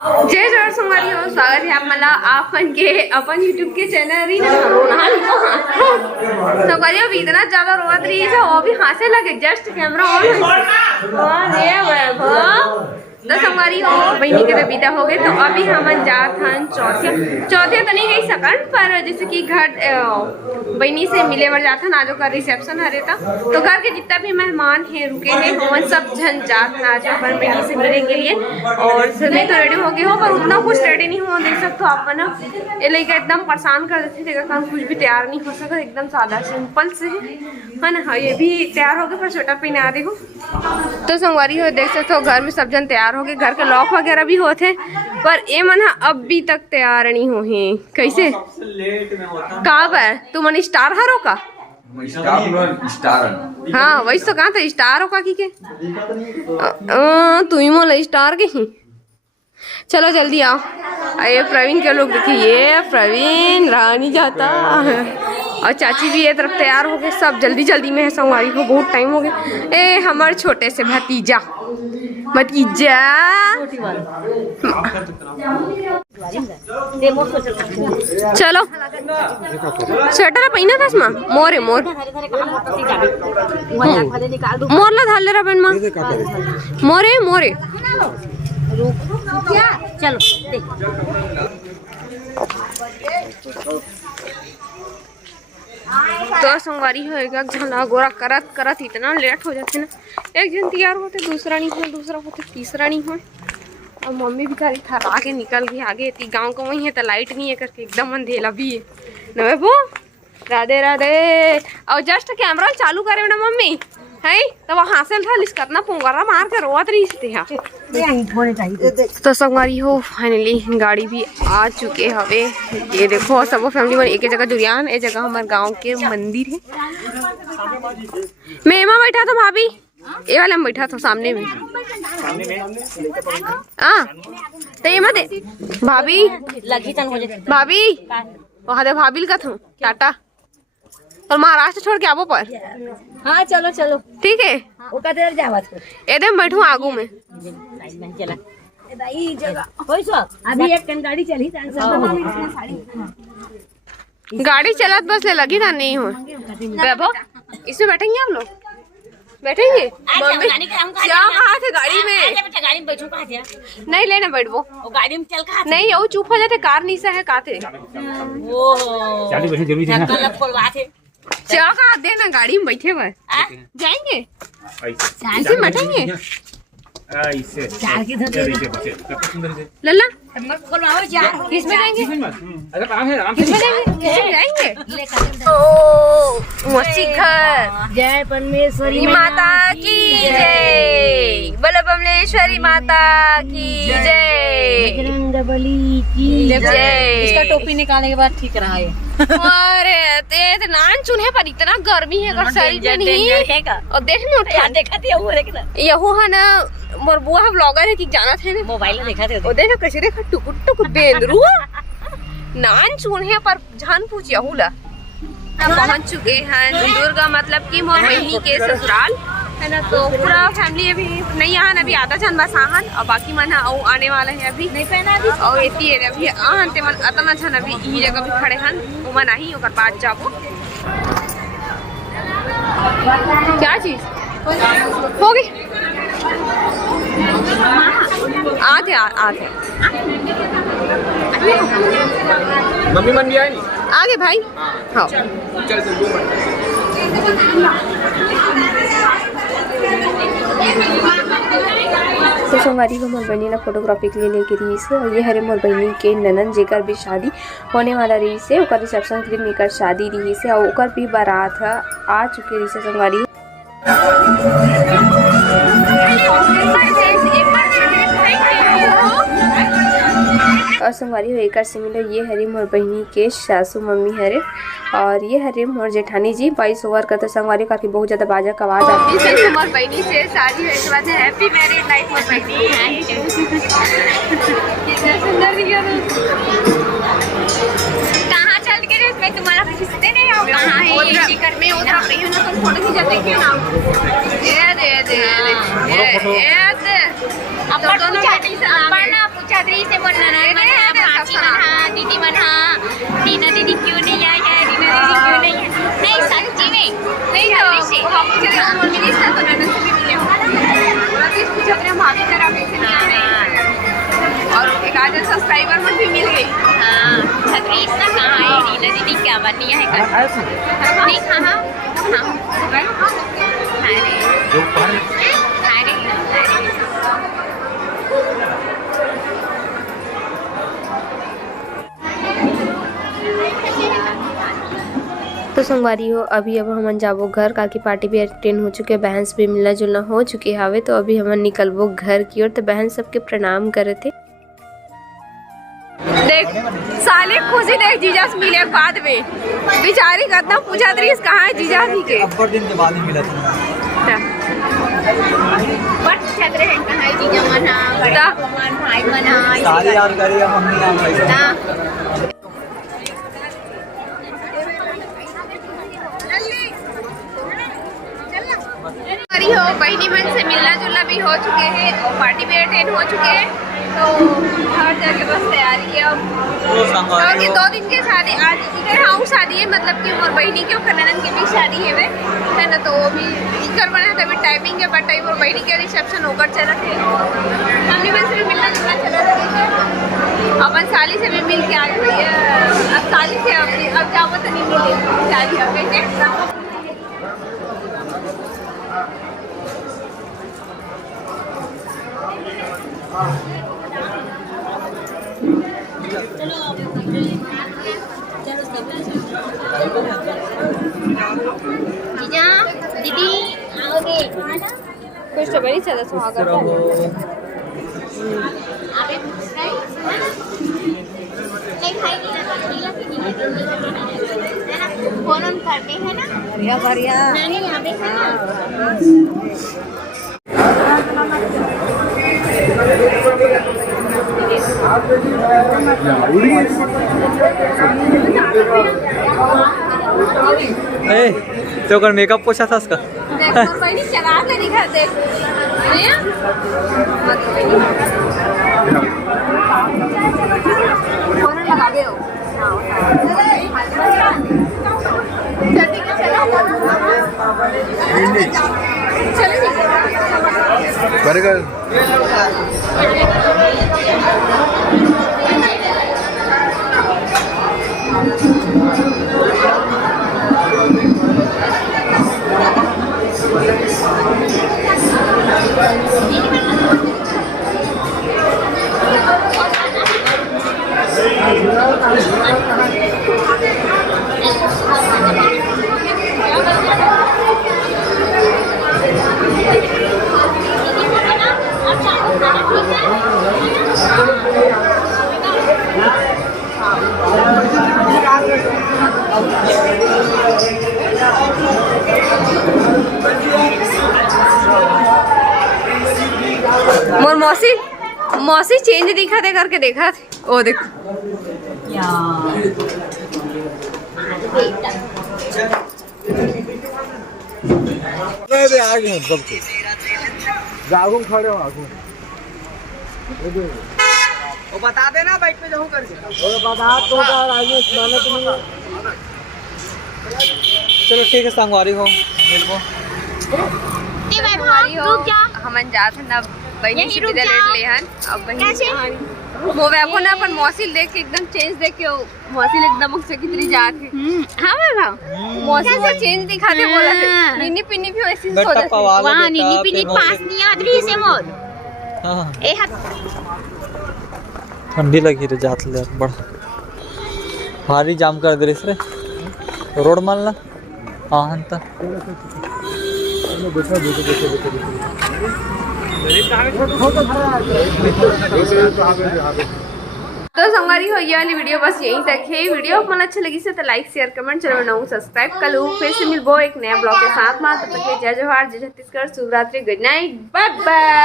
जय जोहार संगवारी हो, स्वागत है आपला आपण के अपन यूट्यूब के चैनल री संगवारी अभी इतना ज्यादा रोवत रही है वो भी हंसे लगे जस्ट कैमरा ऑन है तो संगवारी हो बहनी के विदा हो गए। तो अभी हम जात हन चौथे तो नहीं गई सकन पर जैसे कि घर बहनी से मिले बर जात हन आज का रिसेप्शन हरे था। तो घर के जितना भी मेहमान हैं रुके हैं हम सब जन जात हन आज अपन बहनी से मिलने के लिए। और सभी तो रेडी हो गए हो पर उतना कुछ रेडी नहीं हो देख सकते हो आप ना, ये लेकर एकदम परेशान कर देते देखा काम कुछ भी तैयार नहीं हो सका, एकदम सादा सिंपल से है ना। ये भी तैयार हो गए पर स्वेटर पहने आ रही हो। तो संगवारी हो देख सकते हो घर में सब जन तैयार हो गए, घर के लॉक वगैरह भी होते पर ये मन अभी तक तैयार नहीं हो हैं। कैसे कहा पर तू मन स्टार हरो का स्टार हाँ वही तो कहा था स्टार हो का की के तू ही मोल स्टार के ही। चलो जल्दी आओ। ये प्रवीण के लोग देखिए, ये प्रवीण रानी जाता और चाची भी ये तरफ तैयार हो गए। सब जल्दी जल्दी में है संगवारी को, बहुत टाइम हो गया। ए हमारे छोटे से भतीजा चलो स्वेटर पहना था इसमें मोर है मोर मोर ला धाल ले रहा बन मां मोरे मोरे चलो तो संगवारी हो एक जन गोरा करत करत इतना लेट हो जाते ना, एक जन तैयार होते दूसरा नहीं हो, दूसरा होते तीसरा नहीं हो। और मम्मी बेचारी थरा के निकल गई आगे, इतनी गांव का वही है तो लाइट नहीं है करके एकदम अंधेला भी है न वो। राधे राधे। और जस्ट कैमरा चालू करे ना मम्मी है तो वो हासिल था लिस करना पोंगरा मार के रोवत रही थी। तो संगवारी हो फाइनली गाड़ी भी आ चुके हवे। ये देखो सब फैमिली में एक जगह जुरियान, एक जगह हमारे गांव के मंदिर है। मैं एमा बैठा था भाभी, ये वाले में बैठा था सामने में हाँ तो एमा दे भाभी भाभी वहाँ दे भाभी का था टाटा और महाराष्ट्र छोड़ के आवो पर। हाँ चलो चलो ठीक है एकदम बैठू आगू में। अभी एक गाड़ी चली गाड़ी चलत बस ले लगी था नहीं हो वैभव इसमें बैठेंगे हम लोग बैठेंगे मम्मी क्या कहा थे गाड़ी में बैठू कहा थे नहीं लेना बैठो गाड़ी में चल कहा नहीं वो चुप हो जाते कार नीचा है कहा थे क्या कहा देना गाड़ी में बैठे हुए जाएंगे ऐसे बैठेंगे लल्ला किसमें जाएंगे मौसी घर। जय परमेश्वरी माता की जय, बोलो बमलेश्वरी माता की जय, बजरंगबली की जय। इसका टोपी निकालने के बाद ठीक रहा है। अरे ते नान चुने पर इतना गर्मी है कर सही में नहीं और देख न उठा देखा थी वो लेकिन यहू है ना मोर बुआ ब्लॉगर है कि जाना थे ना मोबाइल में देखा थे ओ देखो कैसे देखा टुकुट टुकुट बेंदरू नान चुने पर जान पूछ यहू ला पहुंच चुके हैं दुर्गा मतलब कि मोर बहनी के ससुराल है ना। तो पूरा फैमिली अभी नहीं आन, अभी आधा जन बस आहन और बाकी मन आने वाले हैं अभी नहीं पहना अभी और इतनी अभी आहन ते मन अतना जन अभी यही जगह भी खड़े हन वो मन आई ओकर बाद जाबो। क्या चीज हो गई आधे आधे मम्मी मन भी आई नहीं आगे भाई हाँ चल चल 2 तो संगवारी को मोर बहनी फोटोग्राफी के लिए लेके रही से और ये हरे मोर बहनी के ननन जेकर भी शादी होने वाला रही से ओकर रिसेप्शन के दिन निकर शादी रही से और ओकर भी बारात आ चुके रही से संगवारी। और संगवारी हो एक से मिलो ये हरे मोर बहनी के सासू मम्मी हरे और ये हरे मोर जेठानी जी 22 ओवर का। तो संगवारी काफी बहुत ज्यादा बाजा का आवाज आती है। मोर बहनी से शादी हुई के बाद हैप्पी मैरिड लाइफ मोर बहनी कितना सुंदर दिखा कहाँ चल के रे मैं तुम्हारा खींचते नहीं आओ कहाँ है ये शिखर में उधर रही हो ना तुम फोटो खींचा देखिए ना ये दे अपन पूछा दी से काजल सब्सक्राइबर मन भी मिल गई। हाँ छतरी इसका कहाँ है रीना दीदी क्या बात नहीं है नहीं कहाँ तो संगवारी हो अभी अब हमन जाबो घर काकी पार्टी भी अटेंड हो चुके, बहन से भी मिलना जुलना हो चुके हवे। तो अभी हमन निकलबो घर की ओर। तो बहन सबके प्रणाम करे थे। देख साले खुशी देख जीजा से मिले बाद में बेचारी कितना पूछा रही कहाँ है जीजा जी के दिन के बाद ही मिला था। बट छतरे हैं कहाँ है जीजा मना बड़ा भगवान भाई मना सारी यार करिए मम्मी यार भाई हो बहनी मन से मिलना जुलना भी हो चुके हैं और पार्टी भी अटेंड हो चुके हैं। तो घर जाके बस तैयारी है अब क्योंकि 2 दिन की शादी आज इधर हाँ शादी है मतलब कि मोर बहनी के और कन्नन की भी शादी है वे है ना। तो वो भी इकर बना तभी टाइमिंग है बट टाइम और बहनी के रिसेप्शन होकर चला थे और फैमिली मन से भी मिलना जुलना चला था। अपन साली से भी मिल के आ गई है। अब साली से अब जाओ तो नहीं मिले शादी हो गई। जीजा दीदी आओगे कुछ तो बड़ी ज़्यादा स्वागत आप नहीं खाएगी ना फोन ऑन करते हैं ना बढ़िया बढ़िया नहीं यहाँ पे है ना। तो कर मेकअप पोछा था उसका चला के दिखा दे बर्गर मोर मौसी मौसी चेंज दिखा दे करके देखा थे ओ देखो आगे सबको जागू खड़े हो आगू वो बता देना बाइक पे जाऊँ करके वो बता तो आगे चलो ठीक है संगवारी हो मेरे को हमन जात हन अब बहनी से विदा ले हन अब बहनी वो वेको ना अपन मौसी देख के एकदम चेंज देख के मौसी एकदम से कितनी जात है हां भाई मौसी को चेंज दिखा दे बोला थे निन्नी पिन्नी भी वैसी सो जाती वहां निन्नी पिन्नी पास नहीं आदरी से मोर हां ए हाथ ठंडी लगी रे जात ले बड़ भारी जाम कर दे रे रोड मानला हां अंत तो संगवारी हो ये वाली वीडियो बस यहीं तक है। वीडियो मन अच्छा लगी से तो लाइक शेयर कमेंट चैनल बनाऊँ सब्सक्राइब कर लूँ। फिर से मिलबो एक नया ब्लॉग के साथ में। तब तक के जय जोहार, जय छत्तीसगढ़, शुभ रात्रि, गुड नाइट, बाय बाय।